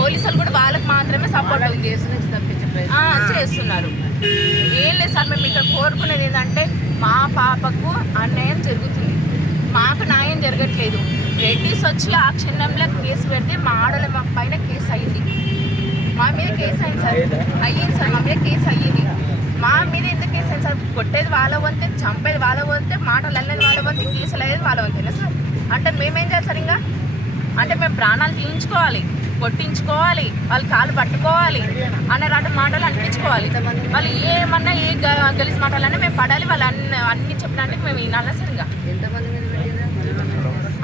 పోలీసులు కూడా వాళ్ళకి మాత్రమే సపోర్ట్ చేస్తున్నారు. ఏం లేదు సార్, మేము ఇక్కడ కోరుకునేది ఏంటంటే మా పాపకు అన్యాయం జరుగుతుంది, మాకు న్యాయం జరగట్లేదు. రెడ్డిస్ వచ్చి ఆ క్షణంలో కేసు పెడితే మా ఆడల పైన కేసు అయ్యింది, మా మీద కేసు అయింది సార్, మా మీద కేసు అయ్యింది. మా మీద ఎందుకు కేసు అయింది సార్? కొట్టేది వాళ్ళ వంతే, చంపేది వాళ్ళ వంతే, మాటలు అల్లేది వాళ్ళ వంతే, కేసులు అయ్యేది వాళ్ళ వంతేనా సార్? అంటే మేమేం చేయాలి సార్? ఇంకా అంటే మేము ప్రాణాలు తీయించుకోవాలి, కొట్టించుకోవాలి, వాళ్ళు కాలు పట్టుకోవాలి అనే రాటి మాటలు అనిపించుకోవాలి. వాళ్ళు ఏమన్నా ఏ గెలిచి మాటలన్నా మేము పడాలి, వాళ్ళు అన్ని చెప్పినట్టు మేము వినాలి సార్. ఇంకా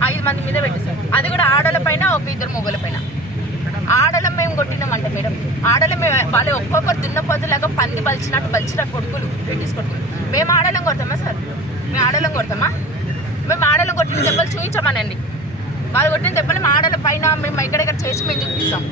5 మంది మీద పెట్టేసాం, అది కూడా ఆడల పైన, ఒక 2 మొగల పైన. ఆడలం మేము కొట్టినామంటే మేడం, ఆడలం వాళ్ళు ఒక్కొక్కరు దున్నపోతులాగా పంది బలిచిన కొడుకులు, రెడ్డిస్ కొడుకులు. మేము ఆడలం కొడతామా సార్? మేము ఆడలం కొడతామా? మేము ఆడలం కొట్టిన దెబ్బలు చూపించామనండి. వాళ్ళు కొట్టిన దెబ్బలు మా ఆడల పైన మేము ఎక్కడెక్కడ చేసి మేము చూపిస్తాం.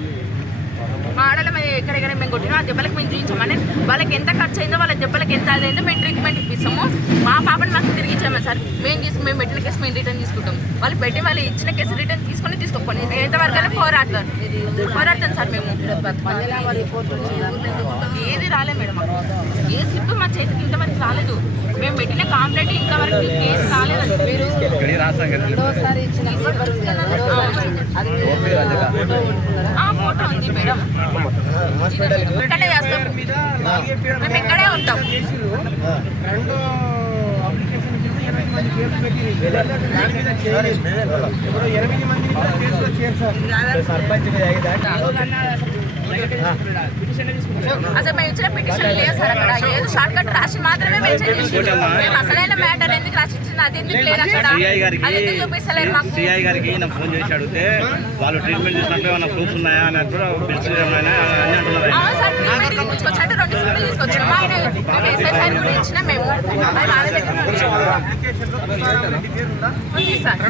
మా ఆడల ఎక్కడెక్కడ మేము కొట్టినా ఆ దెబ్బలకు మేము చూపించామని, వాళ్ళకి ఎంత ఖర్చు అయిందో, వాళ్ళ దెబ్బలకు ఎంత అయిందో మేము ట్రీట్మెంట్ ఇప్పిస్తాము. మా పాపని మాకు తిరిగి ఇచ్చాము సార్. మేము పెట్టిన కేసు మేము రిటర్న్ తీసుకుంటాం. వాళ్ళు పెట్టి వాళ్ళు ఇచ్చిన కేసు రిటర్న్ తీసుకోకపోయి ఎంతవరకు పోరాడతాం సార్. మేము ఏది రాలేదు మేడం, ఏ స్లిప్ మా చేతికి ఇంతవరకు రాలేదు. మేము పెట్టిన కాంప్లైంట్ ఇంతవరకు కేసు రాలేదు. ఫోటో ఉంది మేడం, ఇక్కడే చేస్తాం, మేము ఇక్కడే ఉంటాం. అసలు మేము ఇచ్చిన పిటిషన్ లేదు సార్, అక్కడ ఏదో షార్ట్ కట్ రాసి మాత్రమే మెన్షన్ చేసి, మేము అసలైన మ్యాటర్ ఎందుకు రాసిచ్చింది అది ఎందుకు లేదు అక్కడ, అది ఎందుకు చూపిస్తలేదు మాకు. సిఐ గారికి నా ఫోన్ చేసి అడిగితే వాళ్ళు ట్రీట్మెంట్ చేసినట్టు ఏమైనా ప్రూఫ్స్ ఉన్నాయా అని కూడా సార్. ట్రీట్మెంట్ తీసుకొచ్చి అంటే 2 సిమ్లు తీసుకొచ్చాము. ఆయన ఎస్ఐ సార్ కూడా ఇచ్చిన మేము ఉంది సార్.